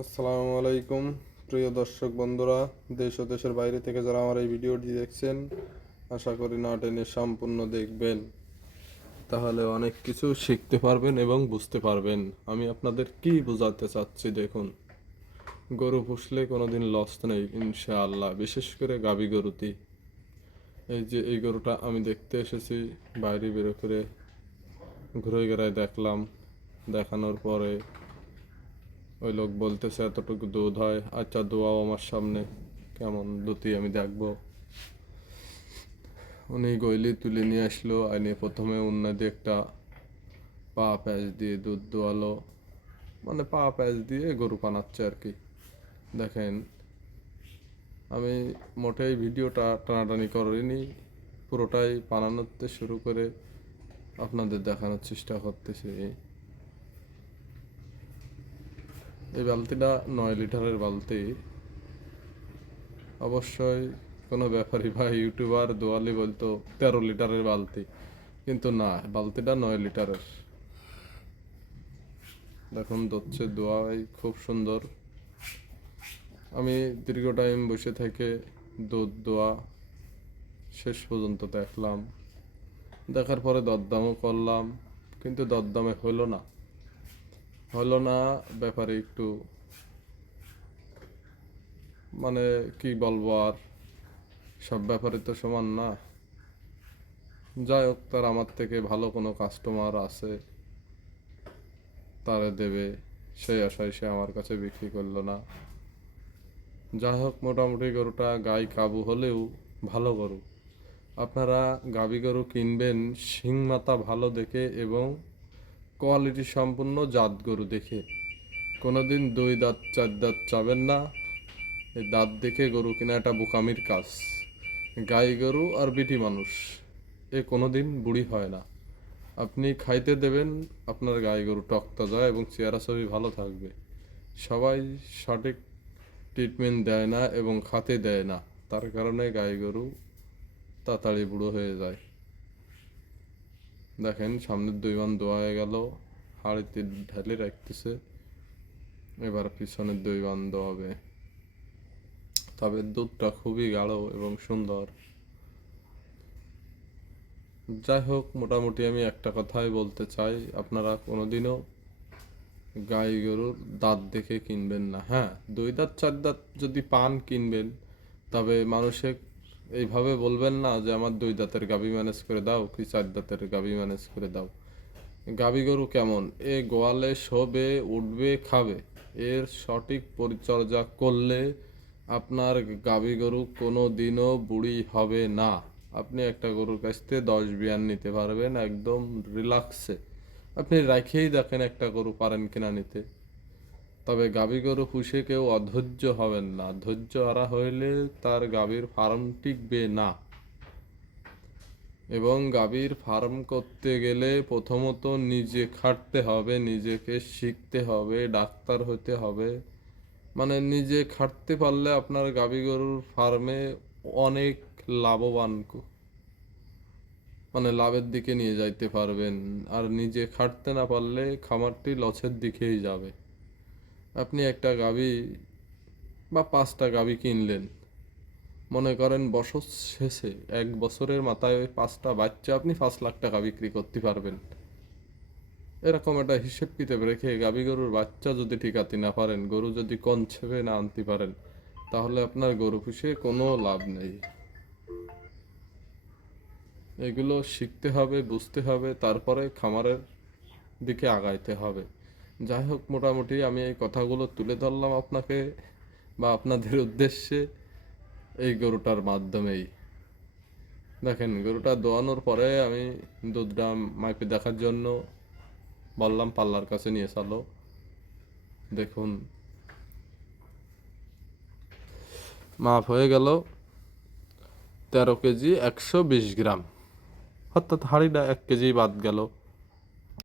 আসসালামু আলাইকুম, প্রিয় দর্শক বন্ধুরা, দেশ ও দেশের বাইরে থেকে যারা আমার এই ভিডিওটি দেখছেন, আশা করি না টেনে সম্পূর্ণ দেখবেন। তাহলে অনেক কিছু শিখতে পারবেন এবং বুঝতে পারবেন। আমি আপনাদের কি বোঝাতে চাচ্ছি দেখুন, গরু পুষলে কোনো দিন লস নেই, ইনশাআল্লাহ, বিশেষ করে গাবি গরুতি এই যে এই গরুটা আমি দেখতে এসেছি, বাইরে বেরো করে ঘুরে গেড়ায় দেখলাম, দেখানোর পরে ওই লোক বলতেছে, এতটুকু দুধ হয় আচ্ছা দোয়াও আমার সামনে, কেমন দুধই আমি দেখব? উনি গইলি তুলে নিয়ে আসলো আইনে প্রথমে উন্নতি একটা পা প্যাঁচ দিয়ে দুধ দোয়ালো। মানে পা প্যাঁচ দিয়ে গরু পানাচ্ছে আর কি। দেখেন, আমি মোটেই ভিডিওটা টানাটানি করিনি, পুরোটাই পানানোতে শুরু করে আপনাদের দেখানোর চেষ্টা করতেছি। এই বালতিটা নয় লিটারের বালতি। অবশ্যই কোনো ব্যাপারী বা ইউটিউবার দোয়ালি বলতো, তেরো লিটারের বালতি। কিন্তু না, বালতিটা নয় লিটারের। দেখুন, দচ্ছে দোয়াই খুব সুন্দর। আমি দীর্ঘ টাইম বসে থেকে দুধ, দোয়া শেষ পর্যন্ত দেখলাম। দেখার পরে দরদামও করলাম, কিন্তু দরদামে হলো না। হলো না ব্যাপারে একটু মানে কি বলব আর, সব ব্যাপারে তো সমান না। যাই হোক তার আমার থেকে ভালো কোনো কাস্টমার আছে, তারে দেবে, সেই আশায় সে আমার কাছে বিক্রি করল না। যাই হোক মোটামুটি গরুটা গাই কাবু হলেও ভালো গরু। আপনারা গাবি গরু কিনবেন, শিং মাথা ভালো দেখে এবং কোয়ালিটি সম্পূর্ণ জাত গরু দেখে। কোনোদিন দুই দাঁত, চার দাঁত চাবেন না। এই দাঁত দেখে গরু কিনা একটা বোকামির কাজ। গাই গরু আর বিটি মানুষ, এ কোনোদিন বুড়ি হয় না। আপনি খাইতে দেবেন, আপনার গাই গরু টকতা যায় এবং চেহারা ছবি ভালো থাকবে। সবাই সঠিক ট্রিটমেন্ট দেয় না এবং খাতে দেয় না। তার কারণে গাই গরু তাড়াতাড়ি বুড়ো হয়ে যায়। দেখেন, সামনের দুই বান দোয়া হয়ে গেল, হাড়িতে ঢেলে রাখতেছে, এবার পিছনের দুই বান হবে। তবে দুধটা খুবই গাঢ় এবং সুন্দর। যাই হোক, মোটামুটি আমি একটা কথাই বলতে চাই, আপনারা কোনোদিনও গাই গরুর দাঁত দেখে কিনবেন না। হ্যাঁ দুই দাঁত, চার দাঁত যদি পান কিনবেন, তবে মানুষে এইভাবে বলবেন না যে আমার দুই দাঁতের গাবি ম্যানেজ করে দাও, কি চার দাঁতের গাবি ম্যানেজ করে দাও। গাবি গরু কেমন? এ গোয়ালে শোবে, উঠবে, খাবে। এর সঠিক পরিচর্যা করলে আপনার গাবি গরু কোনো দিনও বুড়ি হবে না। আপনি একটা গরুর কাছ থেকে দশ বিয়ান নিতে পারবেন, একদম রিল্যাক্সে আপনি রাখেই দেখেন একটা গরু পারেন কিনা নিতে। তবে গাবি গরু পুষে কেউ অধৈর্য হবেন না। ধৈর্য হারা হইলে তার গাভীর ফার্ম টিকবে না। এবং গাভীর ফার্ম করতে গেলে প্রথমত নিজে খাটতে হবে, নিজেকে শিখতে হবে, ডাক্তার হতে হবে। মানে নিজে খাটতে পারলে আপনার গাভী গরুর ফার্মে অনেক লাভবান মানে লাভের দিকে নিয়ে যাইতে পারবেন। আর নিজে খাটতে না পারলে খামারটি লসের দিকেই যাবে। আপনি একটা গাভী বা পাঁচটা গাবি কিনলেন। মনে করেন বছর শেষে, এক বছরের মাথায় ওই পাঁচটা বাচ্চা আপনি পাঁচ লাখ টাকা বিক্রি করতে পারবেন। এরকম একটা হিসেব কিতাব রেখে গাভী গরুর বাচ্চা যদি ঠিকাতে না পারেন, গরু যদি কনছেবে না আনতে পারেন, তাহলে আপনার গরু পুষে কোনো লাভ নেই। এগুলো শিখতে হবে, বুঝতে হবে, তারপরে খামারের দিকে আগাইতে হবে। যাই হোক, মোটামুটি আমি এই কথাগুলো তুলে ধরলাম আপনাকে বা আপনাদের উদ্দেশ্যে এই গরুটার মাধ্যমেই। দেখেন, গরুটা দোয়ানোর পরে আমি দুধটা মাইপে দেখার জন্য বললাম, পাল্লার কাছে নিয়ে চালো। দেখুন, মাপ হয়ে গেল তেরো কেজি একশো বিশ গ্রাম। অর্থাৎ হাঁড়িটা এক কেজি বাদ গেল।